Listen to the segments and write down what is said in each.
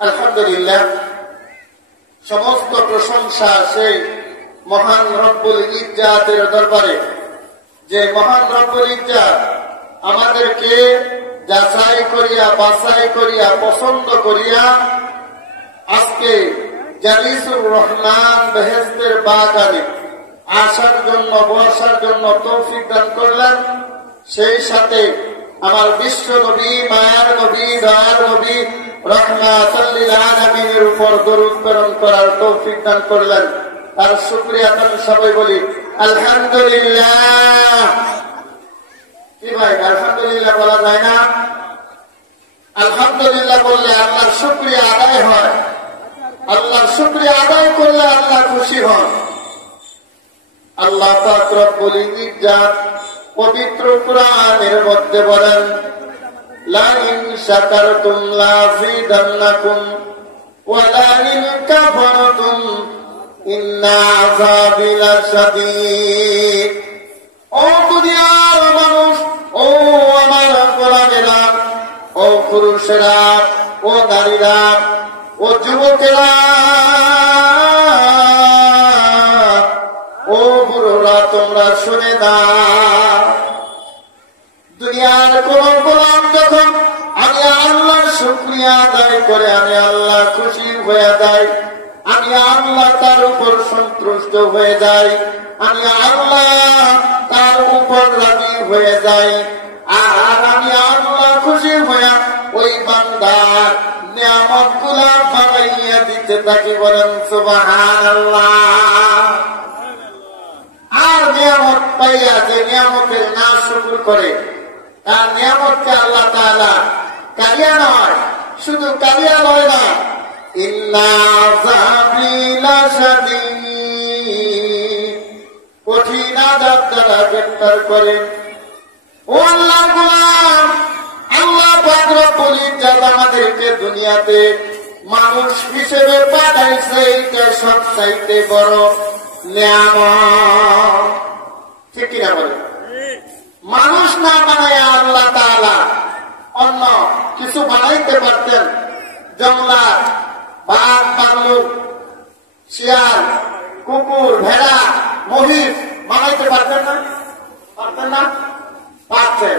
আলহামদুলিল্লাহ, সমস্ত প্রশংসা সেই মহান রব্বুল ইজ্জাতের দরবারে, যে মহান রব্বুল ইজ্জাত আমাদেরকে যাচাই করিয়া বাছাই করিয়া পছন্দ করিয়া আজকে জালিসুর রহমান বেহেশতের বাগানে আসার জন্য বসার জন্য তৌফিক দান করলেন। সেই সাথে আমার বিশ্ব নবী, মায়ার নবী, দয়ার নবী রাহমাতুল লিল আলামিনের উপর দরুদ প্রেরণ করার তৌফিক দান করলেন। তার শুকরিয়া আমি সবাই বলি আলহামদুলিল্লাহ। কি ভাই, আলহামদুলিল্লাহ বলা যায় না? আলহামদুলিল্লাহ বললে আল্লাহর শুকরিয়া আদায় হয়। আল্লাহর শুকরিয়া আদায় করলে আল্লাহ খুশি হন। আল্লাহ পাক রব্বুল ইজ্জাত পবিত্র কুরআনের মধ্যে বলেন, লা ইন শাকারতুম লাযিদান্নাকুম ওয়া লা ইন কাফারতুম ইন্না আযাবি লাশাদীদ। ও দুনিয়ার মানুষ, ও আমার গোলামেরা, ও পুরুষেরা, ও নারীরা, ও যুবকেরা, ও বুড়োরা, তোমরা শুনে দাও। দুনিয়ার কোন গোলাম যখন আমি আল্লাহর শুকরিয়া আদায় করে আমি আল্লাহ খুশি হয়ে যাই, আমি আল্লাহ তার উপর সন্তুষ্ট হয়ে যাই, আমি আল্লাহ তার উপর রাজি হয়ে যাই, আর আমি আল্লাহ খুশি হয়ে ওই বান্দার নিয়ামত গুলা বাড়াইয়া দিতে থাকি। বলেন সুবহানাল্লাহ। আর নিয়ামত পাইয়া যে নিয়ামতের না শুকর করে, তার নিয়ামতকে আল্লাহ তাআলা কালিয়া নয়, শুধু কালিয়া নয় না, ইন্না আযাবি লাশাদীদ, কঠিন আযাব দ্বারা গ্রেফতার করেন। ও আল্লাহ গোলাম, আল্লাহ পাক রব্বুল ইজ্জাত আমাদেরকে দুনিয়াতে মানুষ হিসেবে পাঠাইছে, এটা সবচাইতে বড় নিয়ামত। ঠিক কিনা বলে? মানুষ না বানায় আল্লাহ তাআলা অন্য কিছু বানাইতে পারতেন। জংলা, বাঘ, ভাল্লুক, শিয়াল, কুকুর, ভেড়া, মহিষ বানাইতে পারতেন না? পারতেন না? পারতেন।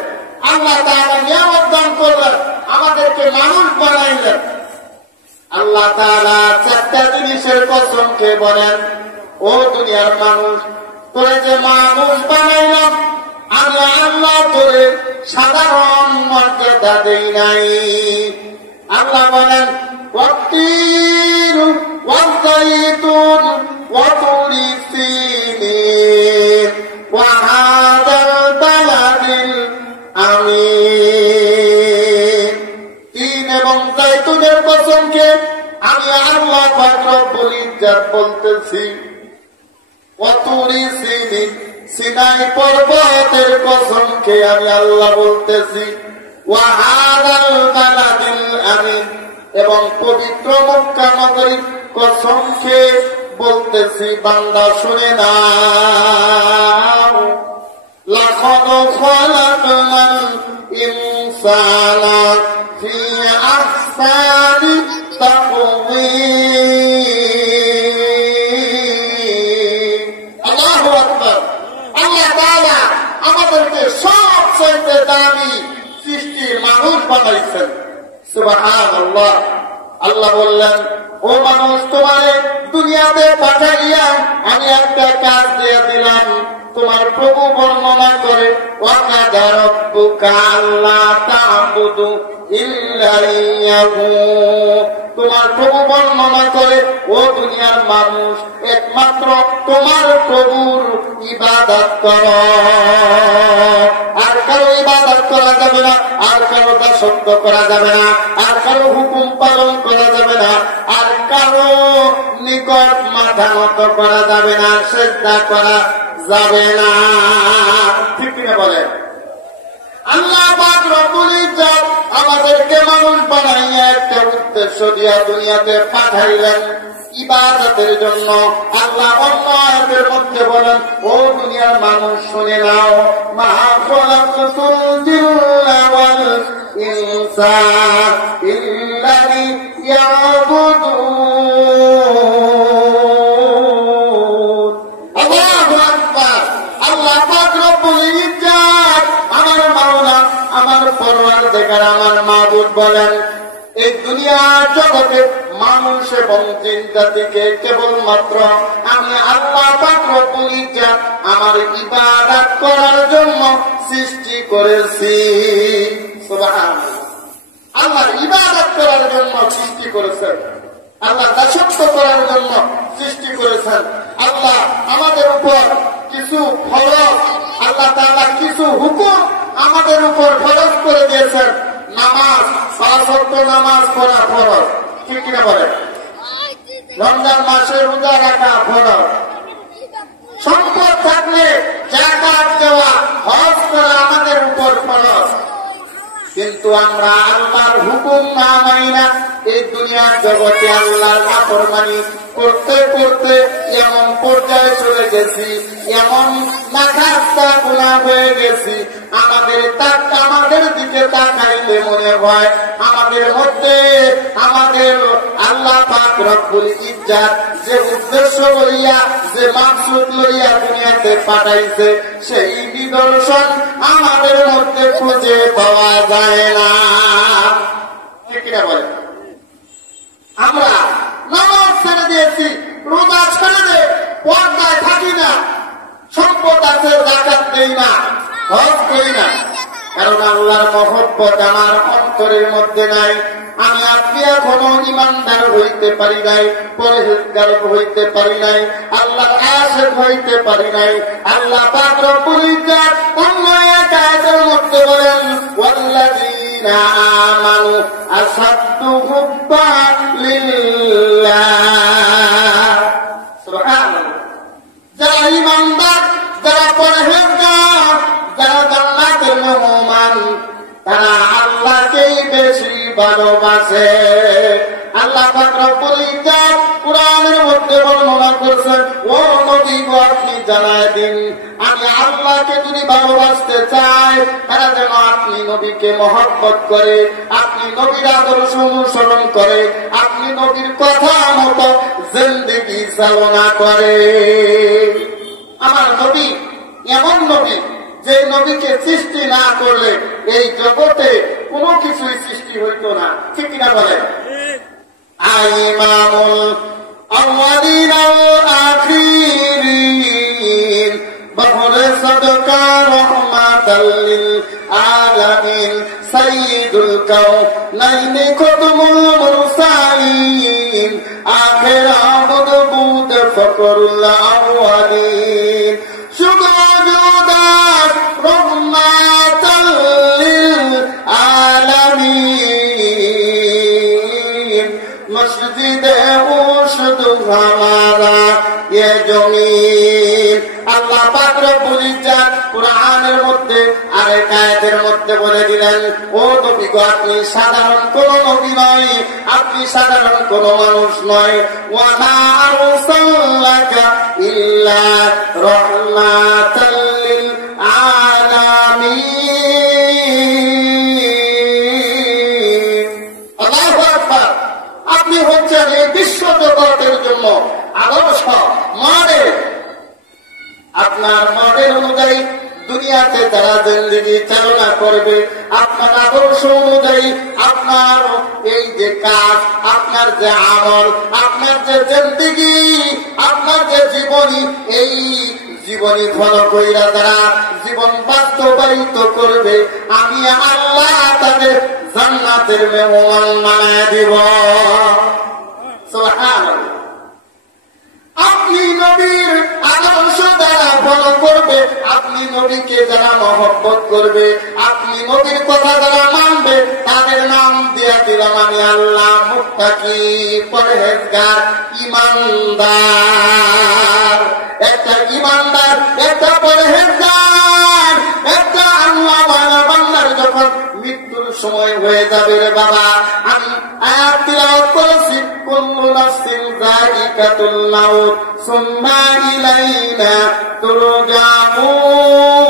আল্লাহ তাআলা নিয়ামত দান করলেন, আমাদেরকে মানুষ বানাইলেন। আল্লাহ তাআলা চারটা জিনিসের কসম খেয়ে বলেন, ও দুনিয়ার মানুষ, তোরে যে মানুষ বানাইলাম, আমি আল্লাহ তোরে সাধারণ মর্যাদা দেই নাই। আল্লাহ বলেন, ওয়াত্তিন ওয়াযাইতুন ওয়া তুরি সিনিন ওয়া হাদাল বালাদিল আমিন। তিন এবং জাইতুনের কসমকে আমি আল্লাহ পাক রব্বুল ইজ্জাত বলতেছি। ওয়া তুরি সিনিন, সিনাই পর্বতের কসমকে আমি আল্লাহ বলতেছি। ওয়া হাদাল বালাদিল আমিন, এবং পবিত্র মক্কা নগরীর কসমকে বলতেছি। বান্দা শুনে নাও, লাকাদ খালাকনাল ইনসানা ফি আহসানি তাকওয়িম। আল্লাহু আকবার। আল্লাহ তাআলা আমাদেরকে সবচেয়ে দামি সৃষ্টির মানুষ বানাইছেন। সুবহানাল্লাহ। আল্লাহ বললেন, ও মানুষ, তোমারে দুনিয়াতে পাঠাইয়া আমি একটা কাজ দিয়ে দিলাম। তোমার প্রভু বর্ণনা করে, ওয়াকাদা রাব্বুকা আল্লা তা'বুদু ইল্লা ইয়্যাহু। তোমার প্রভু বর্ণনা করে, ও দুনিয়ার মানুষ, একমাত্র তোমার প্রভুর ইবাদত করো। আর কারো ইবাদত করা যাবে না, আর কারো দাসত্ব করা যাবে না, আর কারো হুকুম পালন করা যাবে না, আর কারো নিকট মাথা নত করা যাবে না, সিজদা করা যাবে না। ঠিক কিনা বলেন? আল্লাহ পাক রব্বুল ইজ্জাত আমাদেরকে মানুষ বানাইয়া একটা উদ্দেশ্য দিয়া দুনিয়াতে পাঠাইলেন, ইবাদতের জন্য। আল্লাহ অন্য আয়াতের মধ্যে বলেন, ও দুনিয়ার মানুষ শুনে নাও, মা খালাকতুল জিন্না ওয়াল ইনসা ইল্লা يعبدون الله أكبر আল্লাহ পাক রব্বুল ইজ্জত আমার মাওলা আমার পরওয়ারদিগার আমার মাবুদ বলেন এই দুনিয়ার জগতে মানুষ এবং জিন জাতিকে কেবলমাত্র আমি আল্লাহ পাক রব্বুল ইজ্জত আমার ইবাদত করার জন্য সৃষ্টি করেছি। সুবহানাল্লাহ। আল্লাহর ইবাদত করার জন্য সৃষ্টি করেছেন, আল্লাহ দাসত্ব করার জন্য সৃষ্টি করেছেন। আল্লাহ আমাদের উপর কিছু ফরজ, আল্লাহ তাআলা কিছু হুকুম আমাদের উপর ফরজ করে দিয়েছেন। নামাজ, 5 ওয়াক্ত নামাজ পড়া ফরজ, ঠিক কিনা বলেন? রমজান মাসে রোজা রাখা ফরজ, সম্পদ থাকলে যাকাত দেওয়া, হজ করা আমাদের উপর ফরজ। কিন্তু আমরা আল্লাহর হুকুম না মানি না, এই দুনিয়ার জগতে আল্লাহর নাফরমানি করতে করতে এমন পর্যায়ে চলে গেছি, এমন নাখাস্তা গুনাহ হয়ে গেছি, আমাদের দিকে তাকাইলে মনে হয় আমাদের মধ্যে আমাদের আল্লাহ পাক রব্বুল ইজ্জত যে উদ্দেশ্য লইয়া, যে মাকসুদ লইয়া দুনিয়াতে পাঠাইছে, সেই নিদর্শন আমাদের মধ্যে খুঁজে পাওয়া যায় না। ঠিক কিনা বলে? আমরা নামাজ ছেড়ে দিয়েছি, রোজা ছেড়ে দে, পর্দায় থাকি না, সম্পদ আছে যাকাত দেই না, হজ করি না, কারণ আল্লাহর মহব্বত আমার অন্তরের মধ্যে নাই। আমি আপনি এখনো ইমানদার হইতে পারি নাই, পরহেজগার হইতে পারি নাই, আল্লাহর আশিক হইতে পারি নাই। আল্লাহ পাক রব্বুল ইজ্জত অন্য এক আয়াতের মধ্যে বলেন ওয়াল্লাযীনা আমানু আসাদ্দু হুব্বান লিল্লাহ। সুবহানাল্লাহ। যারা ইমানদার, যারা পরহেজগার, যারা জান্নাতের মেহমান, তারা আল্লাহকেই বেশি ভালোবাসে। আল্লাহ পাক রব্বুল ইজ্জত কুরআনের মধ্যে বর্ণনা করেছেন, ও নবী গো আপনি জানায় দিন, আমি আল্লাহকে যদি ভালোবাসতে চাই, তারা যেন আপনি নবীকে মহব্বত করে, আপনি নবীর আদর্শ অনুসরণ করে, আপনি নবীর কথা মতো জিন্দেগি চালনা করে। আমার নবী এমন নবী যে নবীকে সৃষ্টি না করলে এই জগতে কোনো কিছুই সৃষ্টি হইত না, ঠিক কিনা বলেন? ইমামুল আউয়ালিন ওয়াল আখিরিন বাহরে সাদকা রাহমাতাল লিল আলামিন সাইয়্যিদুল কাউনাইন কুতুবুল মুরসালিন আখির আবদ বুদ ফকরুল আউয়ালিন সুবহানাল্লাহ রাহমাতাল লিল আলামিন মসজিদে উশদু হামারা ইয়ে জমিন। আল্লাহ পাক রব্বুল ইজ্জত কুরআনের মধ্যে আরেক আয়াতের মধ্যে বলে দিলেন, ও নবী গো আপনি সাধারণ কোন নবী নয়, আপনি সাধারণ কোন মানুষ নয়। ওয়া মা আরসালনাকা ইল্লা রাহমাতাল লিল আলামিন। আল্লাহু আকবার। আপনি হচ্ছেন এই বিশ্ব জগতের জন্য আদর্শ মডেল। আপনার মডেল অনুযায়ী দুনিয়াতে তারা জিন্দেগি চালনা করবে, আপনার আদর্শ অনুযায়ী আপনার এই যে কাজ, আপনার যে আমল, আপনার যে জিন্দেগি, আপনার যে জীবনী, এই জীবনী ফলো কইরা তারা জীবন বাস্তবায়িত করবে, আমি আল্লাহ তাদের জান্নাতের মেহমান বানায় দিব। সুবহানাল্লাহ। আপনি নবীর আদর্শ দ্বারা ফলো করবে, আপনি নবীকে যারা মহব্বত করবে, আপনি নবীর কথা যারা মানবে, তাদের নাম দিয়া দিলাম আমি আল্লাহ মুত্তাকি, পরহেজগার, ইমানদার। একটা ইমানদার, একটা পরহেজগার, একটা আল্লাহওয়ালা বান্দার যখন মৃত্যুর সময় হয়ে যাবে রে বাবা, আমি আয়াত তিলাওয়াত করেছি, কুল্লু নাফসিন যায়িকাতুল মাউত সুম্মা ইলাইনা তুরজাউন।